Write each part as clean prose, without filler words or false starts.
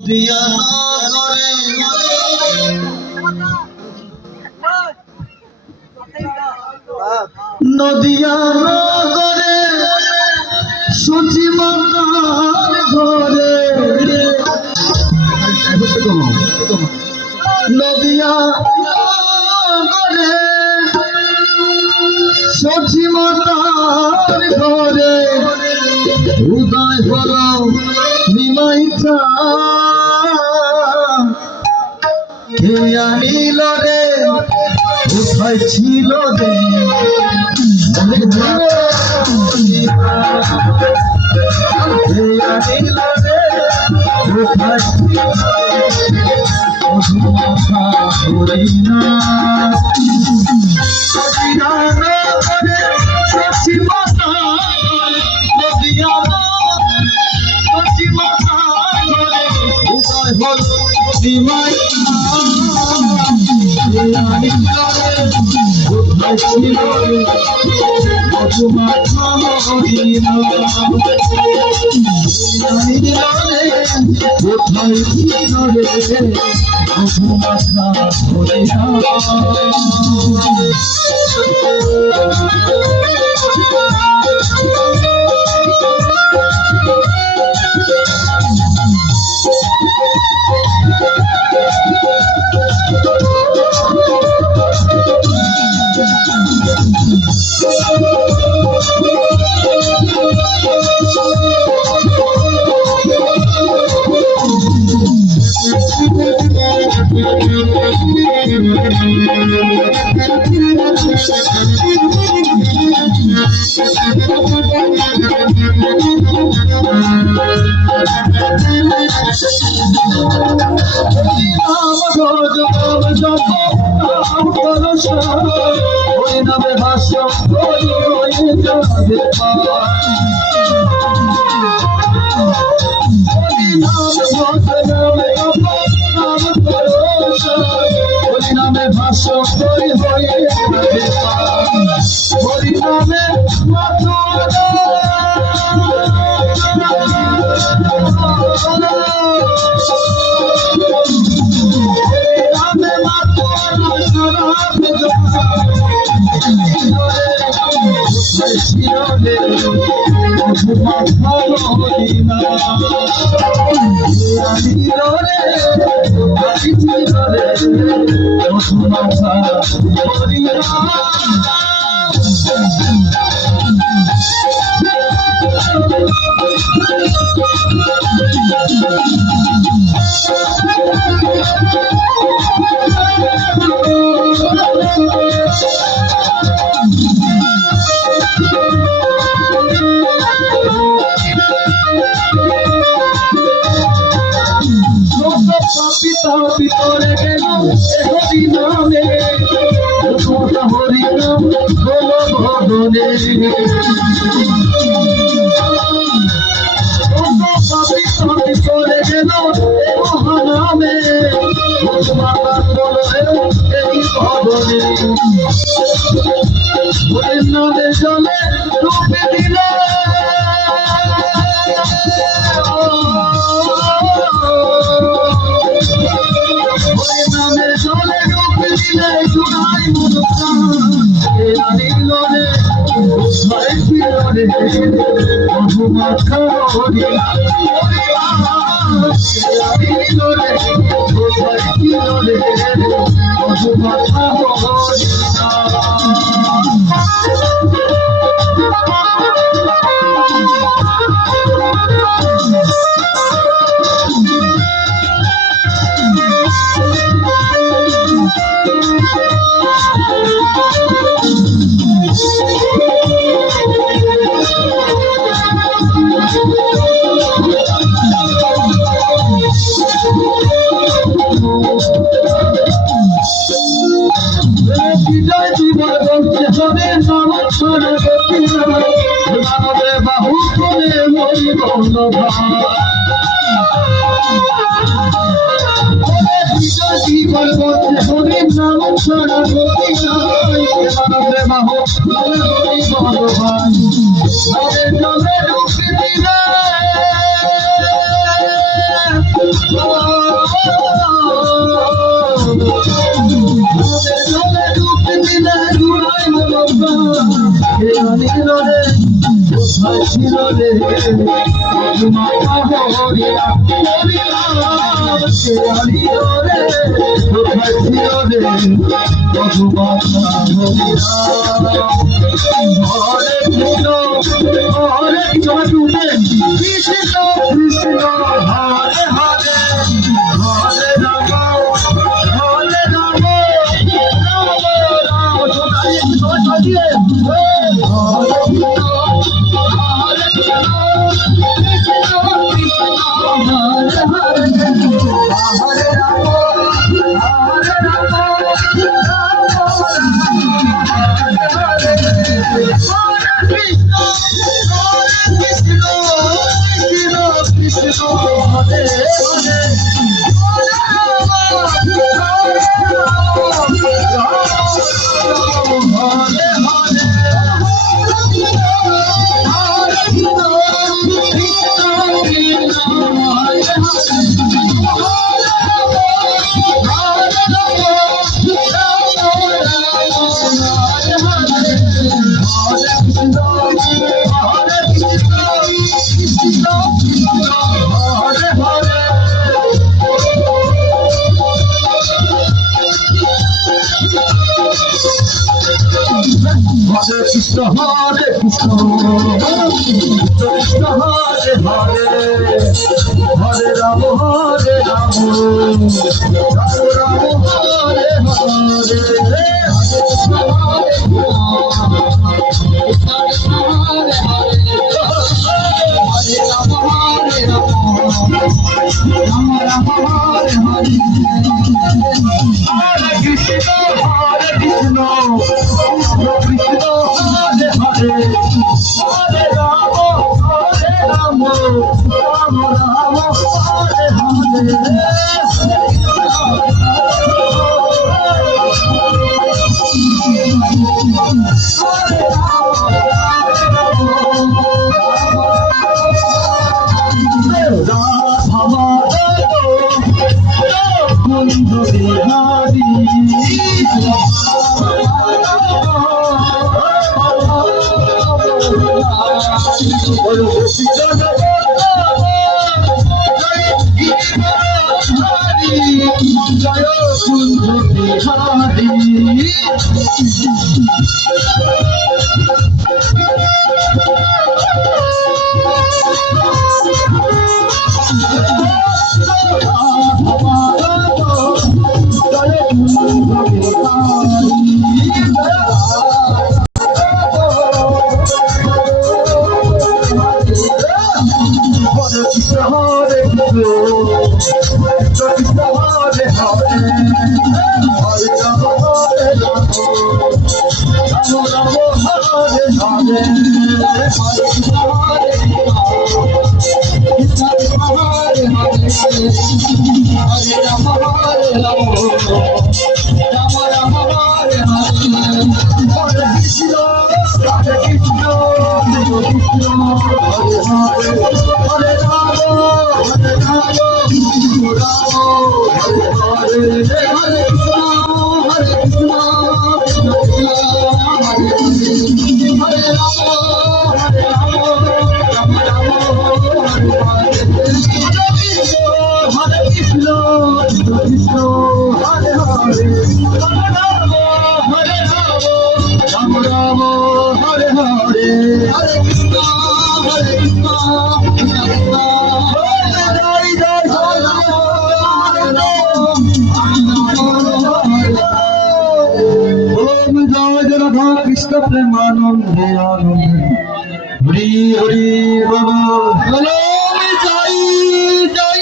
দিয়া নগরে নদিয়া নগরে সূচি মাতার ঘরে নদিয়া নগরে সূচি মাতার ঘরে উদয় হলো নিমাইচা কে আনিল রে কোথায় ছিল রে কে আনিল রে কোথায় ছিল রে ছিল রে মাতা হরিয়া সে আনিল রে কোথায় ছিল রে মধুমাতা হরিয়া হরে কৃষ্ণ কৃষ্ণ কৃষ্ণ হরে হরে হরে রাম হরে রাম রাম রাম সোনালি Hare Krishna, Hare Krishna, Krishna Hare Hare, Hare Rama, Hare Rama, Rama Rama, Hare Hare, Hare Krishna, Hare Krishna. Krishna প্রেমানন্দে আনন্দে হরি হরি বল জয় জয়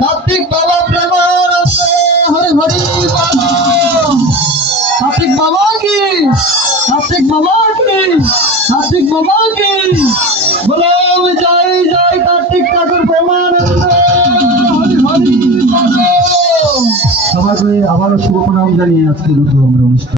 কার্তিক বাবা প্রেমানন্দে হরি হরি বল কার্তিক বাবা কি কার্তিক বাবা কি কার্তিক বাবা কি বলো জয় জয় কার্তিক ঠাকুর প্রেমানন্দে হরি হরি বল। সবাইকে আবারও শুভ প্রণাম জানিয়ে আজকে আমরা অনুষ্ঠান